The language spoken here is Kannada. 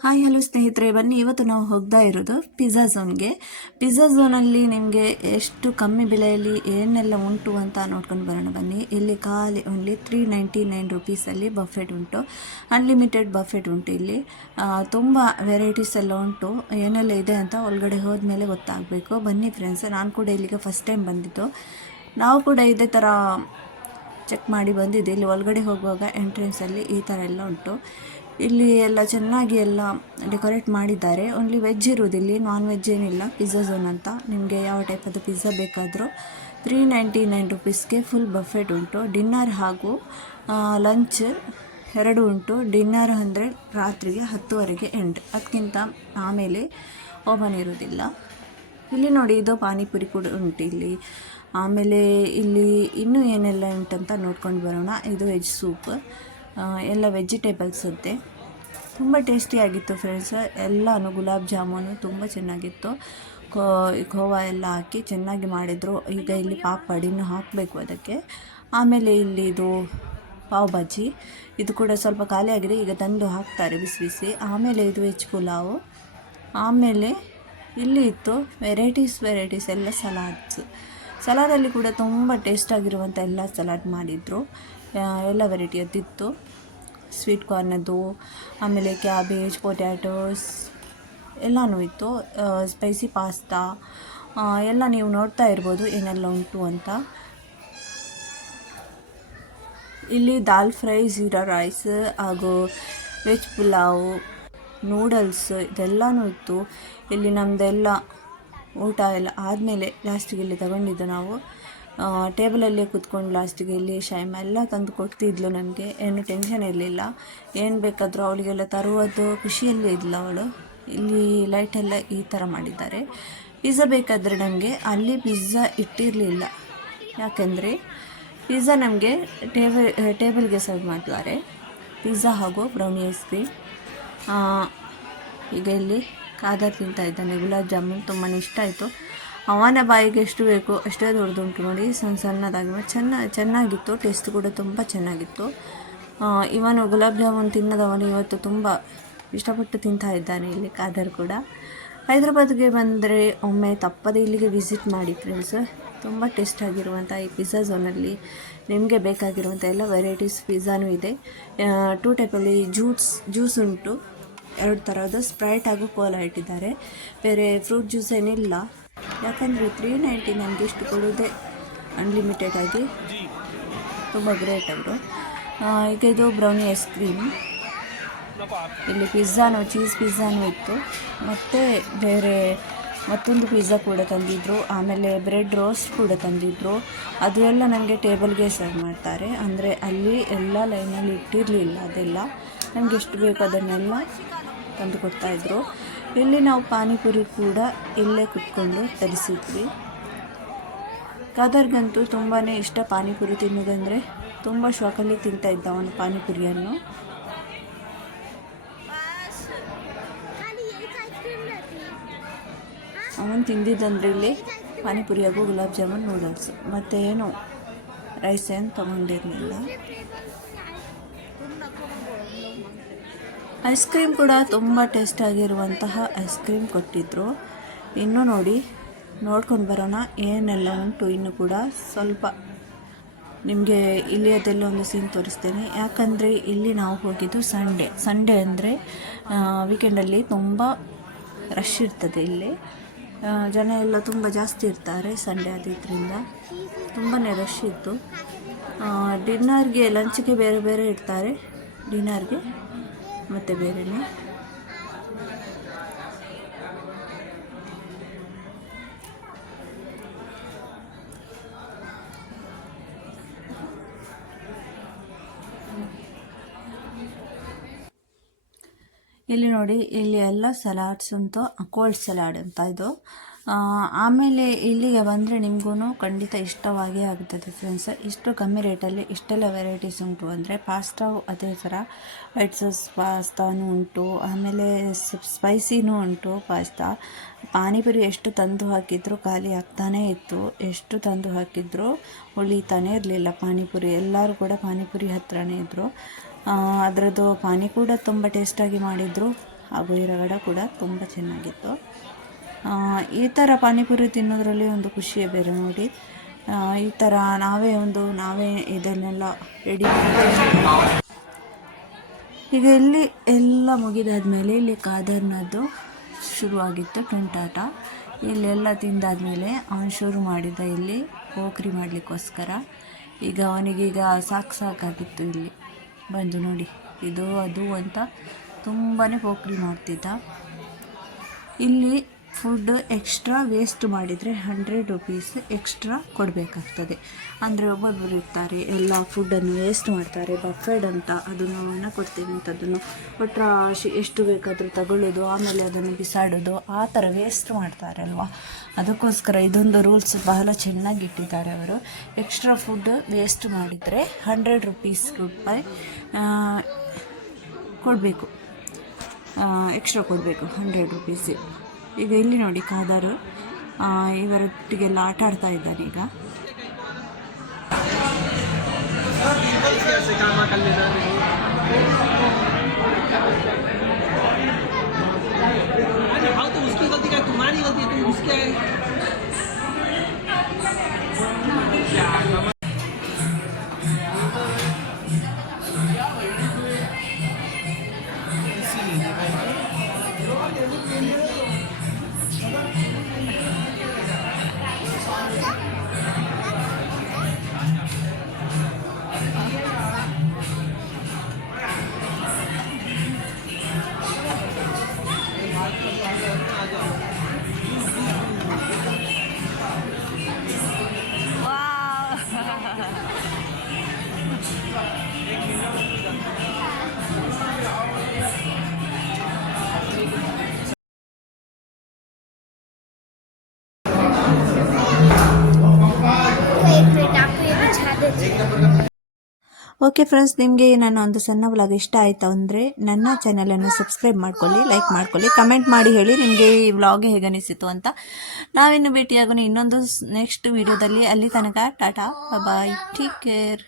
ಹಾಯ್ ಹಲೋ ಸ್ನೇಹಿತರೆ, ಬನ್ನಿ ಇವತ್ತು ನಾವು ಹೋಗ್ತಾ ಇರೋದು ಪಿಜ್ಜಾ ಝೋನ್ಗೆ. ಪಿಜ್ಜಾ ಝೋನಲ್ಲಿ ನಿಮಗೆ ಎಷ್ಟು ಕಮ್ಮಿ ಬೆಲೆಯಲ್ಲಿ ಏನೆಲ್ಲ ಉಂಟು ಅಂತ ನೋಡ್ಕೊಂಡು ಬರೋಣ ಬನ್ನಿ. ಇಲ್ಲಿ ಖಾಲಿ ಓನ್ಲಿ 399 ರುಪೀಸಲ್ಲಿ ಬಫೆಟ್ ಉಂಟು, ಅನ್ಲಿಮಿಟೆಡ್ ಬಫೆಟ್ ಉಂಟು. ಇಲ್ಲಿ ತುಂಬ ವೆರೈಟೀಸ್ ಎಲ್ಲ ಉಂಟು. ಏನೆಲ್ಲ ಇದೆ ಅಂತ ಒಳಗಡೆ ಹೋದ್ಮೇಲೆ ಗೊತ್ತಾಗಬೇಕು. ಬನ್ನಿ ಫ್ರೆಂಡ್ಸ್, ನಾನು ಕೂಡ ಇಲ್ಲಿಗೆ ಫಸ್ಟ್ ಟೈಮ್ ಬಂದಿದ್ದು. ನಾವು ಕೂಡ ಇದೇ ಥರ ಚೆಕ್ ಮಾಡಿ ಬಂದಿದ್ದೆ. ಇಲ್ಲಿ ಒಳಗಡೆ ಹೋಗುವಾಗ ಎಂಟ್ರೆನ್ಸಲ್ಲಿ ಈ ಥರ ಎಲ್ಲ ಉಂಟು. ಇಲ್ಲಿ ಎಲ್ಲ ಚೆನ್ನಾಗಿ ಎಲ್ಲ ಡೆಕೋರೇಟ್ ಮಾಡಿದ್ದಾರೆ. ಓನ್ಲಿ ವೆಜ್ ಇರುವುದಿಲ್ಲಿ, ನಾನ್ ವೆಜ್ ಏನಿಲ್ಲ. ಪಿಜ್ಜಾ ಝೋನ್ ಅಂತ ನಿಮಗೆ ಯಾವ ಟೈಪದ್ದು ಪಿಜ್ಜಾ ಬೇಕಾದರೂ 399 ರುಪೀಸ್ಗೆ ಫುಲ್ ಬಫೆಟ್ ಉಂಟು. ಡಿನ್ನರ್ ಹಾಗೂ ಲಂಚ್ ಎರಡು ಉಂಟು. ಡಿನ್ನರ್ ಅಂದರೆ ರಾತ್ರಿಗೆ 10ವರೆಗೆ ಎಂಡ್, ಅದಕ್ಕಿಂತ ಆಮೇಲೆ ಓಪನ್ ಇರೋದಿಲ್ಲ. ಇಲ್ಲಿ ನೋಡಿ, ಇದು ಪಾನಿಪುರಿ ಕೂಡ ಉಂಟು ಇಲ್ಲಿ. ಆಮೇಲೆ ಇಲ್ಲಿ ಇನ್ನೂ ಏನೆಲ್ಲ ಉಂಟಂತ ನೋಡ್ಕೊಂಡು ಬರೋಣ. ಇದು ವೆಜ್ ಸೂಪ್, ಎಲ್ಲ ವೆಜಿಟೇಬಲ್ಸ್ ಅಂತೆ. ತುಂಬ ಟೇಸ್ಟಿಯಾಗಿತ್ತು ಫ್ರೆಂಡ್ಸ್. ಎಲ್ಲನೂ ಗುಲಾಬ್ ಜಾಮೂನು ತುಂಬ ಚೆನ್ನಾಗಿತ್ತು. ಖೋವಾ ಎಲ್ಲ ಹಾಕಿ ಚೆನ್ನಾಗಿ ಮಾಡಿದರು. ಈಗ ಇಲ್ಲಿ ಪಾಪಡಿನೂ ಹಾಕಬೇಕು ಅದಕ್ಕೆ. ಆಮೇಲೆ ಇಲ್ಲಿ ಇದು ಪಾವ್ ಭಾಜಿ, ಇದು ಕೂಡ ಸ್ವಲ್ಪ ಖಾಲಿಯಾಗಿದೆ, ಈಗ ತಂದು ಹಾಕ್ತಾರೆ ಬಿಸಿ ಬಿಸಿ. ಆಮೇಲೆ ಇದು ವೆಜ್ ಪುಲಾವು. ಆಮೇಲೆ ಇಲ್ಲಿ ಇತ್ತು ವೆರೈಟೀಸ್ ಎಲ್ಲ ಸಲಾಡಲ್ಲಿ ಕೂಡ ತುಂಬ ಟೇಸ್ಟಾಗಿರುವಂಥ ಎಲ್ಲ ಸಲಾಡ್ ಮಾಡಿದರು. ಎಲ್ಲ ವೆರೈಟಿಯದ್ದಿತ್ತು. ಸ್ವೀಟ್ ಕಾರ್ನದ್ದು, ಆಮೇಲೆ ಕ್ಯಾಬೇಜ್, ಪೊಟ್ಯಾಟೋಸ್ ಎಲ್ಲನೂ ಇತ್ತು. ಸ್ಪೈಸಿ ಪಾಸ್ತಾ ಎಲ್ಲ ನೀವು ನೋಡ್ತಾ ಇರ್ಬೋದು ಏನೆಲ್ಲ ಉಂಟು ಅಂತ. ಇಲ್ಲಿ ದಾಲ್ ಫ್ರೈ, ಜೀರಾ ರೈಸ್ ಹಾಗೂ ವೆಜ್ ಪುಲಾವ್, ನೂಡಲ್ಸ್ ಇದೆಲ್ಲನೂ ಇತ್ತು. ಇಲ್ಲಿ ನಮ್ಮದೆಲ್ಲ ಊಟ ಎಲ್ಲ ಆದಮೇಲೆ ಲಾಸ್ಟಿಗೆ ಇಲ್ಲಿ ತಗೊಂಡಿದ್ದು ನಾವು. ಟೇಬಲಲ್ಲೇ ಕೂತ್ಕೊಂಡು ಲಾಸ್ಟಿಗೆ ಇಲ್ಲಿ ಶೈಮ ಎಲ್ಲ ತಂದು ಕೊಡ್ತಿದ್ಲು ನಮಗೆ. ಏನು ಟೆನ್ಷನ್ ಇರಲಿಲ್ಲ, ಏನು ಬೇಕಾದರೂ ಅವಳಿಗೆಲ್ಲ ತರುವುದು ಖುಷಿಯಲ್ಲೇ ಇದ್ಲು ಅವಳು. ಇಲ್ಲಿ ಲೈಟೆಲ್ಲ ಈ ಥರ ಮಾಡಿದ್ದಾರೆ. ಪಿಜ್ಜಾ ಬೇಕಾದರೆ ನಮಗೆ ಅಲ್ಲಿ ಪಿಜ್ಜಾ ಇಟ್ಟಿರಲಿಲ್ಲ, ಯಾಕೆಂದರೆ ಪಿಜ್ಜಾ ನಮಗೆ ಟೇಬಲ್ಗೆ ಸರ್ವ್ ಮಾಡ್ತಾರೆ. ಪಿಜ್ಜಾ ಹಾಗೂ ಬ್ರೌನಿ ಐಸ್ ಕ್ರೀಮ್. ಈಗ ಇಲ್ಲಿ ಕಾದರ್ ತಿಂತಾ ಇದ್ದಾನೆ ಗುಲಾಬ್ ಜಾಮೂನ್. ತುಂಬಾ ಇಷ್ಟ ಆಯಿತು. ಅವನ ಬಾಯಿಗೆ ಎಷ್ಟು ಬೇಕು ಅಷ್ಟೇ ದೊಡ್ಡದುಂಟು ನೋಡಿ, ಸಣ್ಣದಾಗಿ ಚೆನ್ನಾಗಿತ್ತು. ಟೇಸ್ಟ್ ಕೂಡ ತುಂಬ ಚೆನ್ನಾಗಿತ್ತು. ಇವನು ಗುಲಾಬ್ ಜಾಮೂನ್ ತಿನ್ನದವನು ಇವತ್ತು ತುಂಬ ಇಷ್ಟಪಟ್ಟು ತಿಂತಾ ಇದ್ದಾನೆ ಇಲ್ಲಿ ಕಾದರ್ ಕೂಡ. ಹೈದ್ರಾಬಾದ್ಗೆ ಬಂದರೆ ಒಮ್ಮೆ ತಪ್ಪದೆ ಇಲ್ಲಿಗೆ ವಿಸಿಟ್ ಮಾಡಿ ಫ್ರೆಂಡ್ಸ್. ತುಂಬ ಟೇಸ್ಟಾಗಿರುವಂಥ ಈ ಪಿಜ್ಜಾ ಝೋನಲ್ಲಿ ನಿಮಗೆ ಬೇಕಾಗಿರುವಂಥ ಎಲ್ಲ ವೆರೈಟೀಸ್ ಪಿಜ್ಜಾನೂ ಇದೆ. 2 ಟೈಪಲ್ಲಿ ಜ್ಯೂಸ್ ಉಂಟು, 2 ಥರದ್ದು. ಸ್ಪ್ರೈಟ್ ಹಾಗೂ ಕೋಲಾ ಇಟ್ಟಿದ್ದಾರೆ. ಬೇರೆ ಫ್ರೂಟ್ ಜ್ಯೂಸ್ ಏನಿಲ್ಲ, ಯಾಕಂದರೆ 399 ಇಷ್ಟು ಕೊಡೋದೇ ಅನ್ಲಿಮಿಟೆಡ್ ಆಗಿ. ತುಂಬ ಗ್ರೇಟ್ ಅವರು. ಈಗ ಇದು ಬ್ರೌನಿ ಐಸ್ ಕ್ರೀಮ್. ಇಲ್ಲಿ ಚೀಸ್ ಪಿಜ್ಜಾನೂ ಇತ್ತು. ಮತ್ತು ಬೇರೆ ಮತ್ತೊಂದು ಪಿಜ್ಜಾ ಕೂಡ ತಂದಿದ್ದರು. ಆಮೇಲೆ ಬ್ರೆಡ್ ರೋಸ್ಟ್ ಕೂಡ ತಂದಿದ್ದರು. ಅದು ಎಲ್ಲ ನನಗೆ ಟೇಬಲ್ಗೆ ಸರ್ವ್ ಮಾಡ್ತಾರೆ. ಅಂದರೆ ಅಲ್ಲಿ ಎಲ್ಲ ಲೈನಲ್ಲಿ ಇಟ್ಟಿರಲಿಲ್ಲ. ಅದೆಲ್ಲ ನಮಗೆ ಎಷ್ಟು ಬೇಕು ಅದನ್ನೆಲ್ಲ ತಂದು ಕೊಡ್ತಾಯಿದ್ರು. ಇಲ್ಲಿ ನಾವು ಪಾನಿಪುರಿ ಕೂಡ ಇಲ್ಲೇ ಕುತ್ಕೊಂಡು ತರಿಸಿದ್ವಿ. ಕಾದರ್ಗಂತೂ ತುಂಬಾ ಇಷ್ಟ ಪಾನಿಪುರಿ ತಿನ್ನೋದಂದರೆ. ತುಂಬ ಶಾಕಲ್ಲಿ ತಿಂತಾ ಇದ್ದ ಅವನು ಪಾನಿಪುರಿಯನ್ನು. ಅವನು ತಿಂದಿದ್ದಂದ್ರೆ ಇಲ್ಲಿ ಪಾನಿಪುರಿ ಹಾಗೂ ಗುಲಾಬ್ ಜಾಮೂನ್, ನೂಡಲ್ಸ್, ಮತ್ತು ಏನು ರೈಸ್ ಏನು ತೊಗೊಂಡಿರಲಿಲ್ಲ. ಐಸ್ ಕ್ರೀಮ್ ಕೂಡ ತುಂಬ ಟೇಸ್ಟಾಗಿರುವಂತಹ ಐಸ್ ಕ್ರೀಮ್ ಕೊಟ್ಟಿದ್ದರು. ಇನ್ನೂ ನೋಡ್ಕೊಂಡು ಬರೋಣ ಏನೆಲ್ಲ ಉಂಟು. ಇನ್ನೂ ಕೂಡ ಸ್ವಲ್ಪ ನಿಮಗೆ ಇಲ್ಲಿ ಅದೆಲ್ಲ ಒಂದು ಸೀನ್ ತೋರಿಸ್ತೇನೆ. ಯಾಕಂದರೆ ಇಲ್ಲಿ ನಾವು ಹೋಗಿದ್ದು ಸಂಡೇ ಅಂದರೆ ವೀಕೆಂಡಲ್ಲಿ ತುಂಬ ರಶ್ ಇರ್ತದೆ. ಇಲ್ಲಿ ಜನ ಎಲ್ಲ ತುಂಬ ಜಾಸ್ತಿ ಇರ್ತಾರೆ. ಸಂಡೇ ಆದಿದ್ದರಿಂದ ತುಂಬಾ ರಶ್ ಇತ್ತು. ಡಿನ್ನರ್ಗೆ, ಲಂಚ್ಗೆ ಬೇರೆ ಬೇರೆ ಇರ್ತಾರೆ, ಡಿನ್ನರ್ಗೆ ಮತ್ತು ಬೇರೆಯೇ. ಇಲ್ಲಿ ನೋಡಿ, ಇಲ್ಲಿ ಎಲ್ಲ ಸಲಾಡ್ಸ್ ಉಂಟು. ಕೋಲ್ಡ್ ಸಲಾಡ್ ಅಂತ ಇದು. ಆಮೇಲೆ ಇಲ್ಲಿಗೆ ಬಂದರೆ ನಿಮಗೂ ಖಂಡಿತ ಇಷ್ಟವಾಗೇ ಆಗುತ್ತದೆ ಫ್ರೆಂಡ್ಸ್. ಇಷ್ಟು ಕಮ್ಮಿ ರೇಟಲ್ಲಿ ಇಷ್ಟೆಲ್ಲ ವೆರೈಟೀಸ್ ಉಂಟು ಅಂದರೆ. ಪಾಸ್ತಾವು ಅದೇ ಥರ ವೈಟ್ ಸಾಸ್ ಪಾಸ್ತಾನೂ ಉಂಟು. ಆಮೇಲೆ ಸ್ಪೈಸಿನೂ ಉಂಟು ಪಾಸ್ತಾ. ಪಾನಿಪುರಿ ಎಷ್ಟು ತಂದು ಹಾಕಿದ್ರು ಖಾಲಿ ಆಗ್ತಾನೇ ಇತ್ತು. ಎಷ್ಟು ತಂದು ಹಾಕಿದ್ರು ಉಳಿತಾನೇ ಇರಲಿಲ್ಲ ಪಾನಿಪುರಿ. ಎಲ್ಲರೂ ಕೂಡ ಪಾನಿಪುರಿ ಹತ್ರನೇ ಇದ್ದರು. ಅದರದ್ದು ಪಾನಿ ಕೂಡ ತುಂಬ ಟೇಸ್ಟಾಗಿ ಮಾಡಿದರು. ಹಾಗೂ ಈ ರಗಡ ಕೂಡ ತುಂಬ ಚೆನ್ನಾಗಿತ್ತು. ಈ ಥರ ಪಾನಿಪುರಿ ತಿನ್ನೋದ್ರಲ್ಲಿ ಒಂದು ಖುಷಿಯೇ ಬೇರೆ ನೋಡಿ. ಈ ಥರ ನಾವೇ ಇದನ್ನೆಲ್ಲ ರೆಡಿ ಮಾಡಿ ಈಗ ಇಲ್ಲಿ ಎಲ್ಲ ಮುಗಿದಾದ್ಮೇಲೆ ಇಲ್ಲಿ ಕಾದರ್ನದ್ದು ಶುರುವಾಗಿತ್ತು ತುಂಟಾಟ. ಇಲ್ಲೆಲ್ಲ ತಿಂದಾದ್ಮೇಲೆ ಅವನು ಶುರು ಮಾಡಿದ ಇಲ್ಲಿ ಪೋಖ್ರಿ ಮಾಡಲಿಕ್ಕೋಸ್ಕರ. ಈಗ ಅವನಿಗೀಗ ಸಾಕಾಗಿತ್ತು ಇಲ್ಲಿ ಬಂದು ನೋಡಿ, ಇದು ಅದು ಅಂತ ತುಂಬಾ ಪೋಖ್ರಿ ಮಾಡ್ತಿದ್ದ. ಇಲ್ಲಿ ಫುಡ್ ಎಕ್ಸ್ಟ್ರಾ ವೇಸ್ಟ್ ಮಾಡಿದರೆ 100 ರೂಪೀಸ್ ಎಕ್ಸ್ಟ್ರಾ ಕೊಡಬೇಕಾಗ್ತದೆ. ಅಂದರೆ ಒಬ್ಬೊಬ್ಬರು ಇರ್ತಾರೆ ಎಲ್ಲ ಫುಡ್ಡನ್ನು ವೇಸ್ಟ್ ಮಾಡ್ತಾರೆ, ಬಫೆಡ್ ಅಂತ ಅದನ್ನು ಹಣ ಕೊಡ್ತೀವಿ ಅಂತ ಅದನ್ನು ಕೊಟ್ಟರೆ ಎಷ್ಟು ಬೇಕಾದರೂ ತಗೊಳ್ಳೋದು, ಆಮೇಲೆ ಅದನ್ನು ಬಿಸಾಡೋದು, ಆ ಥರ ವೇಸ್ಟ್ ಮಾಡ್ತಾರೆ ಅಲ್ವಾ. ಅದಕ್ಕೋಸ್ಕರ ಇದೊಂದು ರೂಲ್ಸ್ ಬಹಳ ಚೆನ್ನಾಗಿ ಇಟ್ಟಿದ್ದಾರೆ ಅವರು. ಎಕ್ಸ್ಟ್ರಾ ಫುಡ್ ವೇಸ್ಟ್ ಮಾಡಿದರೆ 100 ರೂಪೀಸ್ ಕೊಡಬೇಕು, ಎಕ್ಸ್ಟ್ರಾ ಕೊಡಬೇಕು 100 ರೂಪೀಸ್. ಈಗ ಇಲ್ಲಿ ನೋಡಿ ಕಾದರು ಇವರೊಟ್ಟಿಗೆಲ್ಲ ಆಟ ಆಡ್ತಾ ಇದ್ದಾನೆ ಈಗ. ಓಕೆ ಫ್ರೆಂಡ್ಸ್, ನಿಮಗೆ ನನ್ನ ಒಂದು ಸಣ್ಣ ವ್ಲಾಗ್ ಇಷ್ಟ ಆಯಿತು ಅಂದರೆ ನನ್ನ ಚಾನಲನ್ನು ಸಬ್ಸ್ಕ್ರೈಬ್ ಮಾಡ್ಕೊಳ್ಳಿ, ಲೈಕ್ ಮಾಡ್ಕೊಳ್ಳಿ, ಕಮೆಂಟ್ ಮಾಡಿ ಹೇಳಿ ನಿಮಗೆ ಈ ವ್ಲಾಗ್ ಹೇಗೆ ಅನಿಸಿತು ಅಂತ. ನಾವಿನ್ನು ಭೇಟಿಯಾಗೋಣ ಇನ್ನೊಂದು ನೆಕ್ಸ್ಟ್ ವಿಡಿಯೋದಲ್ಲಿ. ಅಲ್ಲಿ ತನಕ ಟಾಟಾ ಬಾಯ್, ಟೇಕ್ ಕೇರ್.